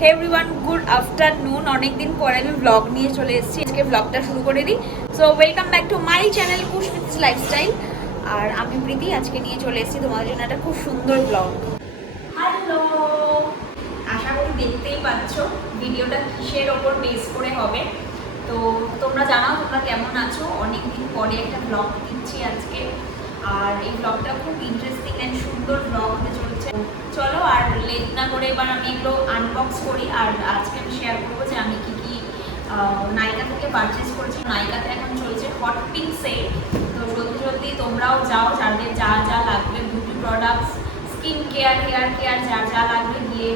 হে everyone, good afternoon. অনেকদিন পরে আমি ব্লগ নিয়ে চলে এসেছি। আজকে ব্লগটা শুরু করে দিই। So welcome back to my channel কুশমিতস লাইফস্টাইল। আর আমি প্রীতি আজকে নিয়ে চলে এসেছি তোমাদের জন্য একটা খুব সুন্দর ব্লগ। হ্যালো, আশা করি দেখতেই পাচ্ছ ভিডিওটা কিসের ওপর বেস করে হবে। তো তোমরা জানাও তোমরা কেমন আছো। অনেকদিন পরে একটা ব্লগ দিচ্ছি আজকে, আর এই ব্লগটা খুব ইন্টারেস্টিং অ্যান্ড সুন্দর ব্লগ হতে চলছে। চলো আর লেট না করে এবার আমি এগুলো আনবক্স করি। আর আজকে আমি শেয়ার করবো যে আমি কি কি নাইকা থেকে পারচেস করেছি। নাইকাতে এখন চলছে হট পিঙ্ক সেল। তো জলদি জলদি তোমরাও যাও, যাদের যা যা লাগবে beauty products, skin care, hair care, যা যা লাগবে গিয়ে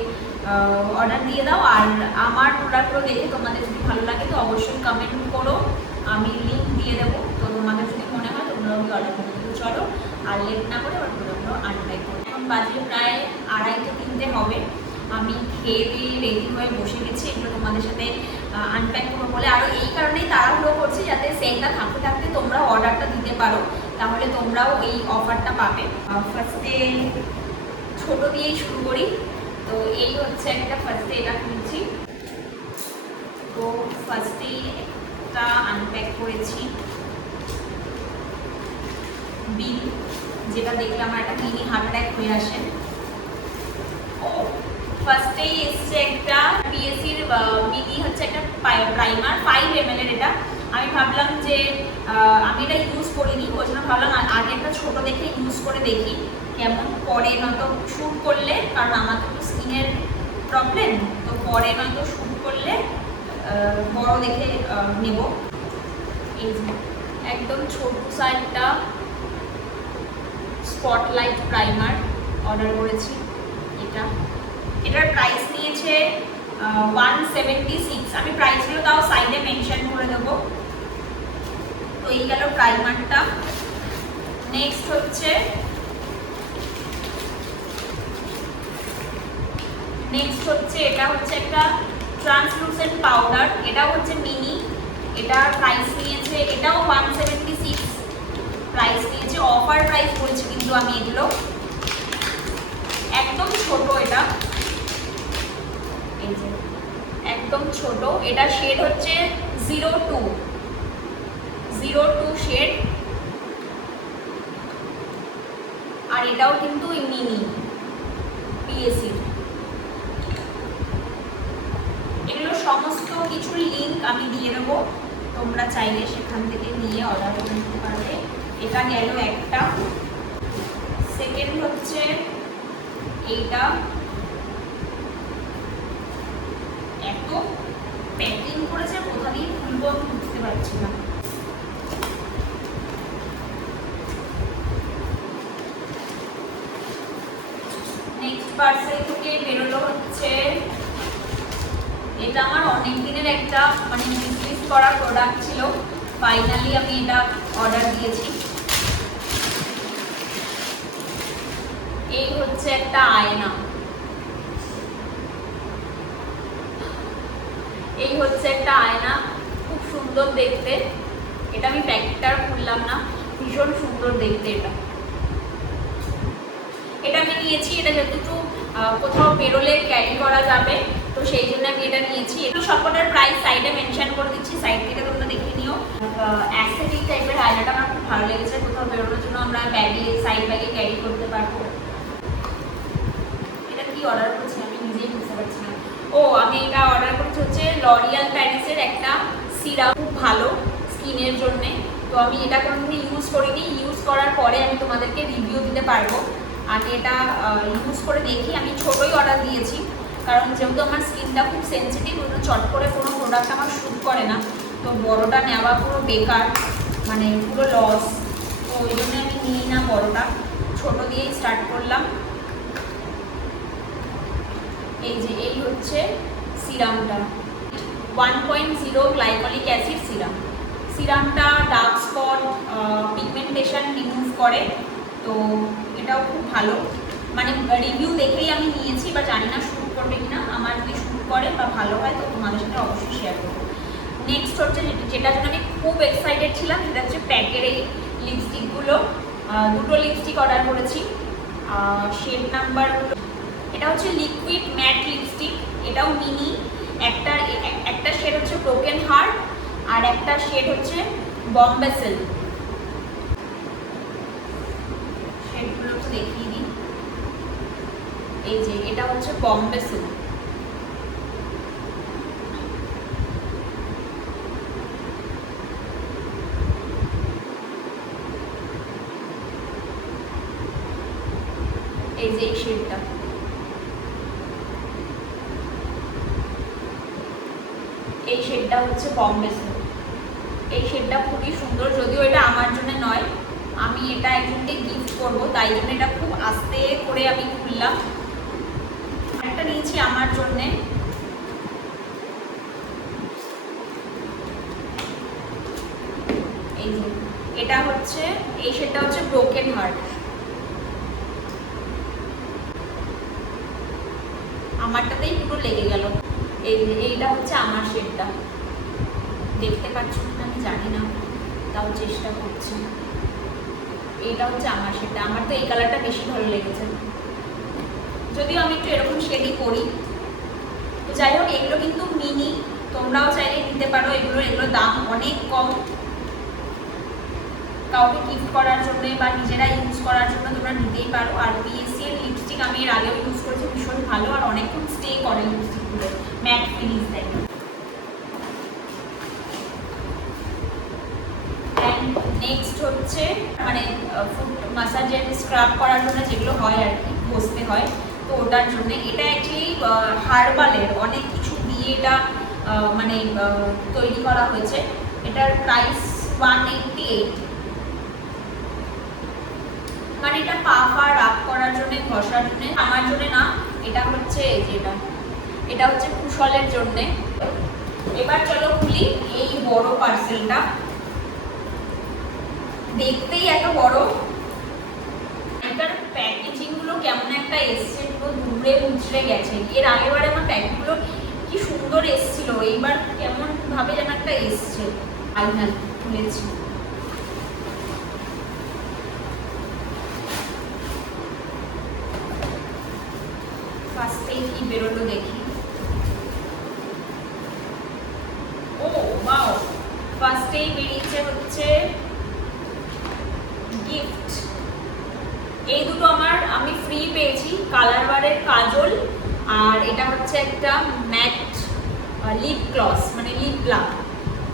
অর্ডার দিয়ে দাও। আর আমার প্রোডাক্টগুলো দেখে তোমাদের যদি ভালো লাগে তো অবশ্যই কমেন্ট করো, আমি লিঙ্ক দিয়ে দেবো। তো তোমাদের যদি মনে হয় তোমরাও কি অর্ডার করে দেবো। চলো আর লেট না করে আমার প্রোডাক্টগুলো আনপ্যাক করো। এখন বাজে প্রায় 2:30 হবে। আমি খেয়ে দিয়ে রেডি হয়ে বসে গেছি এগুলো তোমাদের সাথে আনপ্যাক করবো বলে। আরও এই কারণেই তাড়াহুড়ো করছি যাতে সেলটা থাকতে থাকতে তোমরা অর্ডারটা দিতে পারো, তাহলে তোমরাও এই অফারটা পাবে। ফার্স্টে ছোট দিয়েই শুরু করি। তো এই হচ্ছে একটা, ফার্স্টে এটা খুলছি। তো ফার্স্টেই একটা আনপ্যাক করেছি বিল, যেটা দেখলে আমার একটা মিনি হার্ট অ্যাটাক হয়ে আসে। ও ফার্স্টেই এসছে একটা পিএসির মিনি হচ্ছে একটা প্রাইমার 5 ml এর। এটা আমি ভাবলাম যে আমি এটা ইউজ করিনি, ওই জন্য ভাবলাম আগে একটা ছোটো দেখে ইউজ করে দেখি কেমন পরে, নয়তো শ্যুট করলে, কারণ আমার তো স্কিনের প্রবলেম, তো পরে নয়তো শ্যুট করলে বড় দেখে নেব। এই যে একদম ছোট সাইজটা স্পটলাইট প্রাইমার অর্ডার করেছি। এটার প্রাইস নিয়েছে 176। আমি প্রাইসগুলো তাও সাইডে মেনশন করে দেবো। তো এই গেল প্রাইমারটা। নেক্সট হচ্ছে এটা হচ্ছে একটা ট্রান্সলুসেন্ট পাউডার। এটা হচ্ছে মিনি। এটার প্রাইস নিয়েছে, এটাও 176 প্রাইস নিয়েছে। অফার প্রাইস বলছি কিন্তু আমি এগুলো একদম ছোট। এটা এই যে একদম ছোট। এটা শেড হচ্ছে 02 শেড। আর এটাও কিন্তু মিনি পিএসি। এগুলো সমস্ত কিছুর লিঙ্ক আমি দিয়ে দেবো, তোমরা চাইলে সেখান থেকে নিয়ে অর্ডার করে নিতে পারবে। এটা গেল একটা। সেকেন্ড হচ্ছে এইটা। এত প্যাকিং করেছে, কোথা দিয়ে খুলবো আমি বুঝতে পারছি না। নেক্সট পার্সেল থেকে বেরোলো হচ্ছে এটা। আমার অনেক দিনের একটা মানে উইশ করা প্রোডাক্ট ছিল, ফাইনালি আমি এটা অর্ডার দিয়েছি। এই হচ্ছে একটা আয়না। খুব সুন্দর দেখতে। এটা আমি প্যাকেটটা খুললাম না, ভীষণ সুন্দর দেখতে। এটা আমি নিয়েছি। এটা যেহেতু কোথাও বেরোলে ক্যারি করা যাবে, তো সেই জন্য আমি এটা নিয়েছি। একটু সবকটার প্রাইস সাইডে মেনশন করে দিচ্ছি, সাইড থেকে তোমরা দেখে নিও। অ্যাস্থেটিক টাইপের আয়নাটা আমার খুব ভালো লেগেছে। কোথাও বেরোনোর জন্য আমরা ব্যাগে, সাইড ব্যাগে ক্যারি করতে পারবো। এটা কি অর্ডার করেছি আমি নিজেই বুঝতে পারছি না। ও আমি এটা অর্ডার করেছি হচ্ছে লরিয়াল প্যারিসের একটা সিরাম, খুব ভালো স্কিনের জন্যে। তো আমি এটা কোনোদিন ইউজ করিনি, ইউজ করার পরে আমি তোমাদেরকে রিভিউ দিতে পারবো। আগে এটা ইউজ করে দেখি। আমি ছোটোই অর্ডার দিয়েছি, কারণ যেহেতু আমার স্কিনটা খুব সেন্সিটিভ, ওই জন্য চট করে কোনো প্রোডাক্ট আমার শ্যুট করে না। তো বড়োটা নেওয়া পুরো বেকার, মানে পুরো লস। তো ওই জন্য আমি নিই না বড়োটা, ছোটো দিয়েই স্টার্ট করলাম। এই যে এই হচ্ছে সিরামটা, 1.0 গ্লাইকলিক অ্যাসিড সিরাম। সিরামটা ডার্ক স্পট, পিগমেন্টেশন রিমুভ করে। তো এটাও খুব ভালো, মানে রিভিউ দেখেই আমি নিয়েছি। বা জানি না শ্যুট করবে কিনা, আমার যদি শ্যুট করে বা ভালো হয় তো তোমাদের সাথে অবশ্যই শেয়ার করবো। নেক্সট হচ্ছে যেটার জন্য আমি খুব এক্সাইটেড ছিলাম, সেটা হচ্ছে প্যাকের এই লিপস্টিকগুলো। দুটো লিপস্টিক অর্ডার করেছি। শেড নাম্বার, এটা হচ্ছে লিকুইড ম্যাট লিপস্টিক। এটাও মিনি। একটা শেড হচ্ছে ব্রোকেন হার্ট আর একটা শেড হচ্ছে বম্বে সিল্ক। শেডগুলো একটু দেখিয়ে দিই। এই যে এটা হচ্ছে বম্বে সিল্ক। এই যে এই শেডটা, এই শেডটা হচ্ছে বম্বে সিল্ক। এই শেডটা খুবই সুন্দর, যদিও এটা আমার জন্য নয়, আমি এটা একজনকে গিফট করব, তাই জন্য এটা খুব আস্তে করে আমি খুললাম। একটা নিয়েছি আমার জন্যে। এই যে এটা হচ্ছে, এই শেডটা হচ্ছে ব্রোকেন হার্ট। আমারটাতেই পুরো লেগে গেল। এইটা হচ্ছে আমার শেডটা, দেখতে পাচ্ছ না আমি জানি না, তাও চেষ্টা করছি। এইটা হচ্ছে আমার শেডটা। আমার তো এই কালারটা বেশি ভালো লেগেছে, যদিও আমি একটু এরকম শেডই করি। তো যাই হোক, এগুলো কিন্তু মিনি, তোমরাও চাইলে নিতে পারো। এগুলোর দাম অনেক কম। কাউকে গিফট করার জন্য বা নিজেরা ইউজ করার জন্য তোমরা নিতেই পারো। আর বিএসসি এর লিপস্টিক আমি এর আগেও ইউজ করেছি, ভীষণ ভালো আর অনেকক্ষণ স্টে করে লিপস্টিকগুলো, ম্যাট ফিনিশ দেয়। নেক্সট হচ্ছে মানে ফুট মাসাজের স্ক্রাব করার জন্য যেগুলো হয় আর কি, ঘষতে হয়, তো ওটার জন্য এটা অ্যাকচুয়ালি হার্বালের অনেক কিছু দিয়ে এটা মানে তৈরি করা হয়েছে। এটার প্রাইস 188। মানে এটা পা রাব করার জন্য, ঘষার জন্য, আমার জন্য না। এটা হচ্ছে যেটা, এটা হচ্ছে কুশলের জন্য। এবার চলো খুলি এই বড় পার্সেলটা। দেখতেই এত বড়, এটার প্যাকেজিং গুলো কেমন একটা এসছে, পুরো দূরে মুচড়ে গেছে। এর আগেরবারে আমার প্যাকেট গুলো কি সুন্দর এসছিল, এইবার কেমন ভাবে যেন একটা এসছে। ফাইনাল খুলেছি। ফার্স্টেই কি বেরোলো দেখি। ও ওয়াও, ফার্স্টেই বেরিয়েছে হচ্ছে গিফট। এই দুটো আমি ফ্রি পেয়েছি, কালার বারের কাজল আর এটা হচ্ছে একটা ম্যাট লিপ গ্লস, মানে লিপ প্লাম।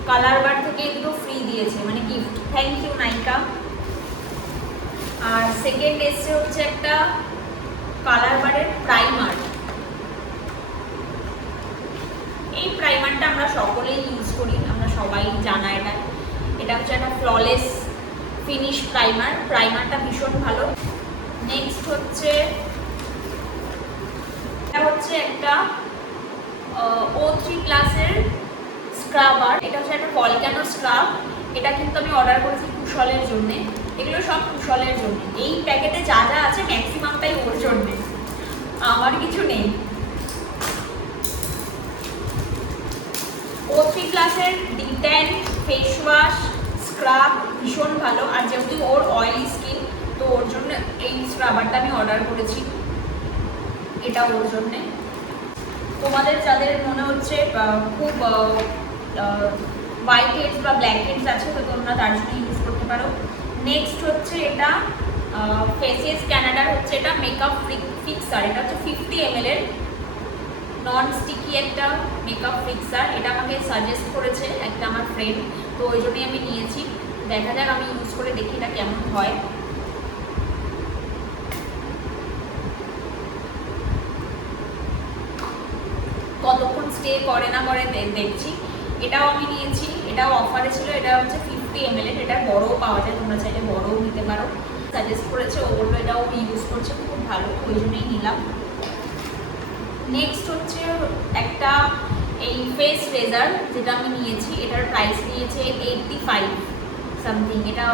কালার বার থেকে এই দুটো ফ্রি দিয়েছে, মানে গিফট। Thank you Nykaa. আর সেকেন্ড এসছে হচ্ছে একটা কালার বারের প্রাইমার। এই প্রাইমারটা আমরা সকলেই ইউজ করি, আমরা সবাই জানা এটা। এটা হচ্ছে একটা ফ্ললেস ফিনিশ প্রাইমার। প্রাইমারটা ভীষণ ভালো। নেক্সট হচ্ছে এটা হচ্ছে একটা O3+ এর স্ক্রাবার। এটা হচ্ছে একটা ভলক্যানো স্ক্রাব। এটা কিন্তু আমি অর্ডার করেছি কুশলের জন্য। এগুলো সব কুশলের জন্য। এই প্যাকেটে যা যা আছে ম্যাক্সিমামটাই ওর জন্যে, আমার কিছু নেই। O3+ এর ডিট্যান ফেস ওয়াশ স্ক্রাব ভীষণ ভালো। আর যেহেতু ওর অয়েলি স্কিন, তো ওর জন্য এই স্ক্রাবারটা আমি অর্ডার করেছি, এটা ওর জন্যে। তোমাদের যাদের মনে হচ্ছে খুব হোয়াইট হেডস বা ব্ল্যাক হেডস আছে, তো তোমরা তার জন্য ইউজ করতে পারো। নেক্সট হচ্ছে এটা ফেসিয়াস ক্যানাডার হচ্ছে এটা মেকআপ ফিক্সার। এটা হচ্ছে 50 ml এর নন স্টিকি একটা মেকআপ ফিক্সার। এটা আমাকে সাজেস্ট করেছে একটা আমার ফ্রেন্ড, তো ওই জন্যই আমি নিয়েছি। দেখা যাক, আমি ইউজ করে দেখি এটা কেমন হয়। কতক্ষণ স্টে করে না করে দেখছি। এটাও আমি নিয়েছি, এটাও অফারে ছিল। এটা হচ্ছে 50 ml এর, এটা বড়ও পাওয়া যায়, তোমরা চাইলে বড়ও নিতে পারো। সাজেস্ট করেছে, ও বললো এটাও ইউজ করছে খুব ভালো, ওই জন্যই নিলাম। নেক্সট হচ্ছে একটা এই ফেস রেজার, যেটা আমি নিয়েছি। এটার প্রাইস নিয়েছে 85 সামথিং, এটা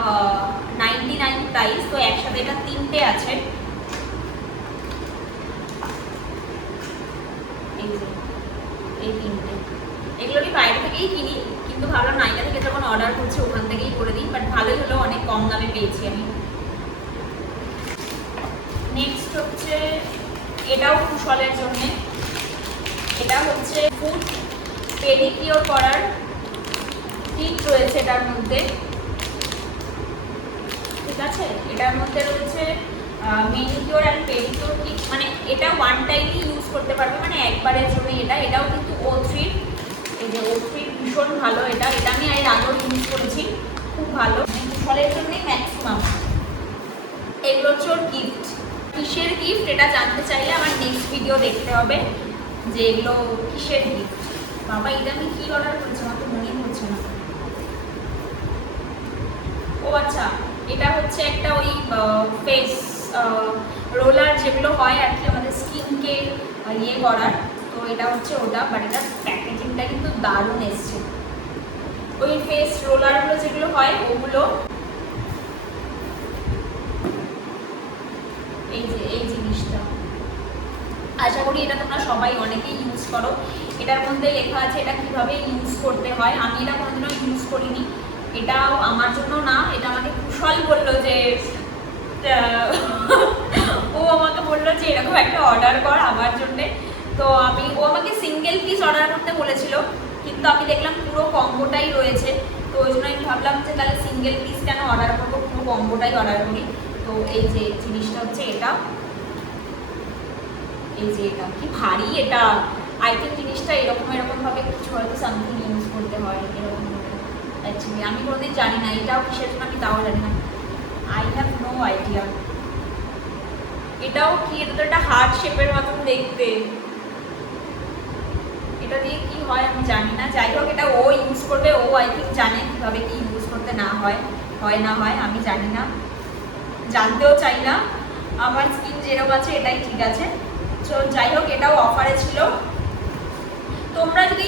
99 প্রাইস। তো একসাথে এটা 3টে আছে। এই 3টে, এগুলো আমি বাইরে থেকেই কিনি, কিন্তু ভাবলাম নাইকা থেকে যখন অর্ডার করছি ওখান থেকেই করে দিই। বাট ভালোই হলো, অনেক কম দামে পেয়েছি আমি। নেক্সট হচ্ছে এটাও কুশলের জন্যে। এটা হচ্ছে ফুট পেডিকিওর করার কিট রয়েছে এটার মধ্যে, ঠিক আছে। এটার মধ্যে রয়েছে মেনিকিওর অ্যান্ড পেডিকিওর কিট, মানে এটা ওয়ান টাইমই ইউজ করতে পারবে, মানে একবারের জন্য। এটাও কিন্তু O3, এই যে O3 ভীষণ ভালো। এটা আমি এর আগেও ইউজ করেছি, খুব ভালো, ফলের জন্যই ম্যাক্সিমাম। এগুলো হচ্ছে ওর গিফট। কিসের গিফট এটা জানতে চাইলে আমার নেক্সট ভিডিও দেখতে হবে যে এগুলো কিসের গিফট। বাবা এটা আমি কি অর্ডার করেছি আমার তো মনেই হচ্ছে না। ও আচ্ছা, এটা হচ্ছে একটা ওই ফেস রোলার যেগুলো হয় আর কি আমাদের স্কিনকে ইয়ে করার, তো এটা হচ্ছে ওটা। বাট এটা প্যাকেজিংটা কিন্তু দারুণ এসছে। ওই ফেস রোলারগুলো যেগুলো হয় ওগুলো, এই জিনিসটা আশা করি এটা তোমরা সবাই অনেকেই ইউজ করো। এটার মধ্যে লেখা আছে এটা কিভাবে ইউজ করতে হয়। আমি এটা কোনোদিনও ইউজ করিনি, এটাও আমার জন্য না, এটা আমাকে কুশল বললো যে ও আমাকে বললো যে এরকম একটা অর্ডার কর আমার জন্যে। তো ও আমাকে সিঙ্গেল পিস অর্ডার করতে বলেছিল, কিন্তু আমি দেখলাম পুরো কম্বোটাই রয়েছে, তো ওই জন্য আমি ভাবলাম যে তাহলে সিঙ্গেল পিস কেন অর্ডার করবো, পুরো কম্বোটাই অর্ডার করি। তো এই যে জিনিসটা হচ্ছে এটা, এই যে এটা কি ভারী, এটা আই থিঙ্ক জিনিসটা এরকমভাবে কিছু হয়তো সামথিং ইউজ করতে হয় এরকম। অ্যাকচুয়ালি আমি কোনোদিন জানি না এটাও কিসের জন্য, আমি তাও জানি না, আই হ্যাভ নো আইডিয়া। এটাও কি, এটা তো একটা হার্ট শেপের মতন দেখতে, এটা দিয়ে কি হয় আমি জানি না। যাই হোক এটা ও ইউজ করবে, ও আই থিঙ্ক জানে কীভাবে কি ইউজ করতে না হয় না হয়, আমি জানি না, জানতেও চাই না। আমার স্কিন যেরকম আছে এটাই ঠিক আছে। তো যাই হোক এটাও অফারে ছিল। তোমরা যদি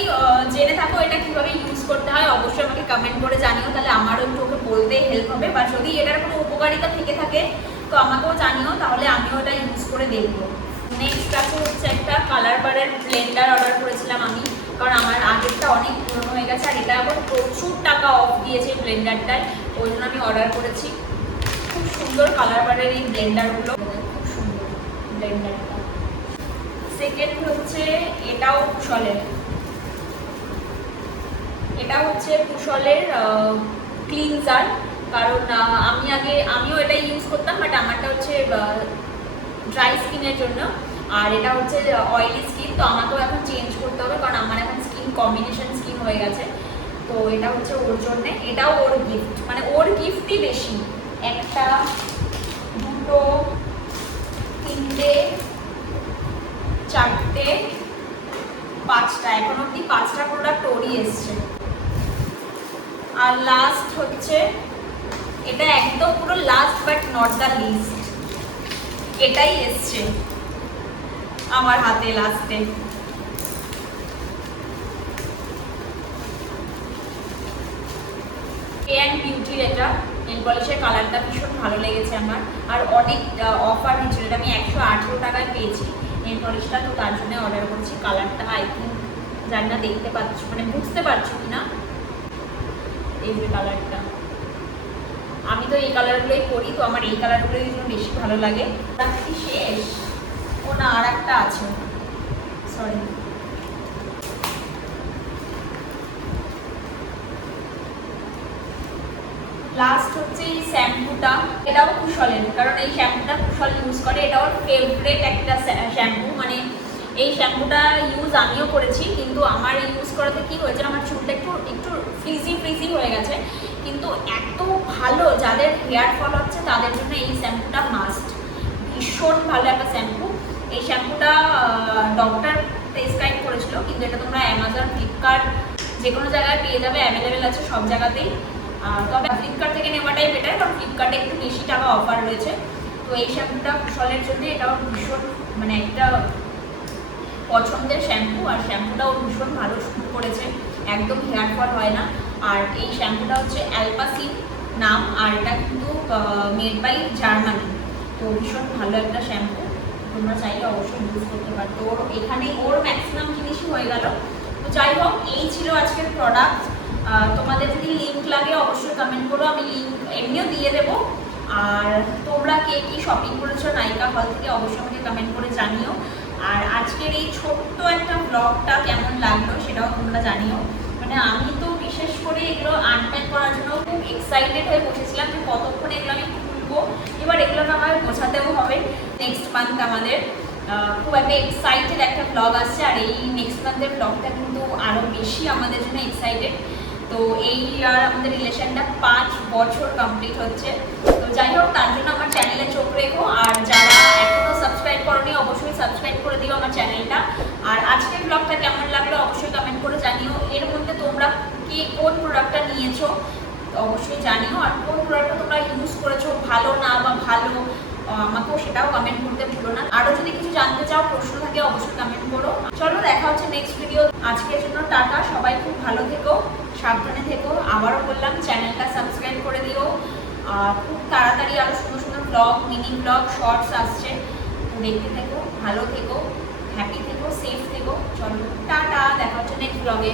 জেনে থাকো এটা কীভাবে ইউজ করতে হয় অবশ্যই আমাকে কমেন্ট করে জানিও, তাহলে আমারও একটু ওকে বলতে হেল্প হবে। বা যদি এটার কোনো উপকারিতা থেকে থাকে তো আমাকেও জানিও, তাহলে আমিও এটা ইউজ করে দেখবো। নেক্সট আছে হচ্ছে একটা কালার বারের ব্লেন্ডার অর্ডার করেছিলাম আমি, কারণ আমার আগেরটা অনেক পুরনো হয়ে গেছে আর এটা এখন প্রচুর টাকা অফ দিয়েছে এই ব্লেন্ডারটায়, ওই জন্য আমি অর্ডার করেছি। খুব সুন্দর কালার বারের এই ব্লেন্ডারগুলো, খুব সুন্দর ব্লেন্ডারটা। সেকেন্ড হচ্ছে এটাও কুশলের, এটা হচ্ছে কুশলের ক্লিনজার। কারণ আমিও এটা ইউজ করতাম, বাট আমারটা হচ্ছে ড্রাই স্কিনের জন্য, আর এটা হচ্ছে অয়েলি স্কিন, তো আমাকেও এখন চেঞ্জ করতে হবে কারণ আমার এখন স্কিন কম্বিনেশন স্কিন হয়ে গেছে। তো এটা হচ্ছে ওর জন্যে, এটাও ওর গিফট, মানে ওর গিফটই বেশি। একটা, দুটো, তিনটে, চারটে, পাঁচটা, এখন অব্দি 5টা প্রোডাক্ট ওরই এসছে। আর লাস্ট হচ্ছে এটা একদম পুরো last but not the least, এটাই এসছে আমার হাতে লাস্টে। বিউটির এটা নেল পলিশের কালারটা ভীষণ ভালো লেগেছে আমার, আর অনেক অফার দিয়েছিল, এটা আমি 118 টাকায় পেয়েছি নেল পলিশটা, তো তার জন্য অর্ডার করেছি। কালারটা আই থিঙ্ক জানি না দেখতে পাচ্ছ, মানে বুঝতে পারছো কিনা, এই যে কালারটা, আমি তো এই কালারগুলোই পরি, তো আমার এই কালারগুলোই বেশি ভালো লাগে। কি শেষ? ও না, আর একটা আছে, সরি। লাস্ট হচ্ছে এই শ্যাম্পুটা, এটাও কুশলের, কারণ এই শ্যাম্পুটা কুশল ইউজ করে, এটা ওর ফেভারিট একটা শ্যাম্পু। মানে এই শ্যাম্পুটা ইউজ আমিও করেছি, কিন্তু আমার ইউজ করাতে কি হয়েছে, আমার চুলটা একটু ফ্রিজি হয়ে গেছে, কিন্তু এত ভালো, যাদের হেয়ার ফল হচ্ছে তাদের জন্য এই শ্যাম্পুটা মাস্ট, ভীষণ ভালো একটা শ্যাম্পু। এই শ্যাম্পুটা ডক্টর প্রেসক্রাইব করেছিল, কিন্তু এটা তোমরা অ্যামাজন, ফ্লিপকার্ট যে কোনো জায়গায় পেয়ে যাবে, অ্যাভেলেবেল আছে সব জায়গাতেই। তবে ফ্লিপকার্ট থেকে নেওয়াটাই বেটার, কারণ ফ্লিপকার্টে একটু বেশি টাকা অফার রয়েছে। তো এই শ্যাম্পুটা কুশলের জন্য এটাও ভীষণ, মানে একটা পছন্দের শ্যাম্পু, আর শ্যাম্পুটাও ভীষণ ভালো শুট করেছে, একদম হেয়ার ফল হয় না। আর এই শ্যাম্পুটা হচ্ছে অ্যালপাসিন নাম, আর এটা কিন্তু মেড বাই জার্মানি, তো ভীষণ ভালো একটা শ্যাম্পু, তোমরা চাইলে অবশ্যই ইউজ করতে পারো। তো এখানে ওর ম্যাক্সিমাম জিনিসই হয়ে গেল। তো যাই হোক এই ছিল আজকের প্রোডাক্ট। তোমাদের যদি লিঙ্ক লাগে অবশ্যই কমেন্ট করো, আমি লিঙ্ক এমনিও দিয়ে দেবো। আর তোমরা কে কী শপিং করেছো নায়িকা হল থেকে অবশ্যই আমাকে কমেন্ট করে জানিও। আর আজকের এই ছোট্ট একটা ব্লগটা কেমন লাগলো সেটাও তোমরা জানিও। মানে আমি তো বিশেষ করে এগুলো আনপ্যাক করার জন্য খুব এক্সাইটেড হয়ে বসেছিলাম যে কতক্ষণ এগুলো আমি খুলবো। এবার এগুলোকে আমার গোছাতেও হবে। নেক্সট মান্থ আমাদের খুব একটা এক্সাইটেড একটা ব্লগ আসছে, আর এই নেক্সট মান্থের ব্লগটা কিন্তু আরও বেশি আমাদের জন্য এক্সাইটেড। তো এই আর আমাদের রিলেশনটা 5 বছর কমপ্লিট হচ্ছে। তো যাই হোক, তার জন্য আমার চ্যানেলে চোখ রেখো, আর যারা এখনো সাবস্ক্রাইব করোনি অবশ্যই সাবস্ক্রাইব করে দিও আমার চ্যানেলটা। আর আজকের ব্লগটা কেমন লাগলো অবশ্যই কমেন্ট করে জানিও। এর মধ্যে তোমরা কি কোন প্রোডাক্টটা নিয়েছো অবশ্যই জানিও, আর কোন প্রোডাক্টটা তোমরা ইউজ করেছো, ভালো না বা ভালো, আমাকেও সেটাও কমেন্ট করতে ভুলো না। আরও যদি কিছু জানতে চাও, প্রশ্ন থাকে, অবশ্যই কমেন্ট করো। চলো, দেখা হচ্ছে নেক্সট ভিডিও। আজকের জন্য টাটা, সবাই খুব ভালো থেকো, সাবধানে থেকো। আবারও বললাম, চ্যানেলটা সাবস্ক্রাইব করে দিও। খুব তাড়াতাড়ি আরও সুন্দর সুন্দর ব্লগ, মিনি ব্লগ, শর্টস আসছে, দেখতে থেকো, ভালো থেকো, হ্যাপি থেকো, সেফ থেকো। চলো টাটা, দেখা হচ্ছে নেক্সট ব্লগে।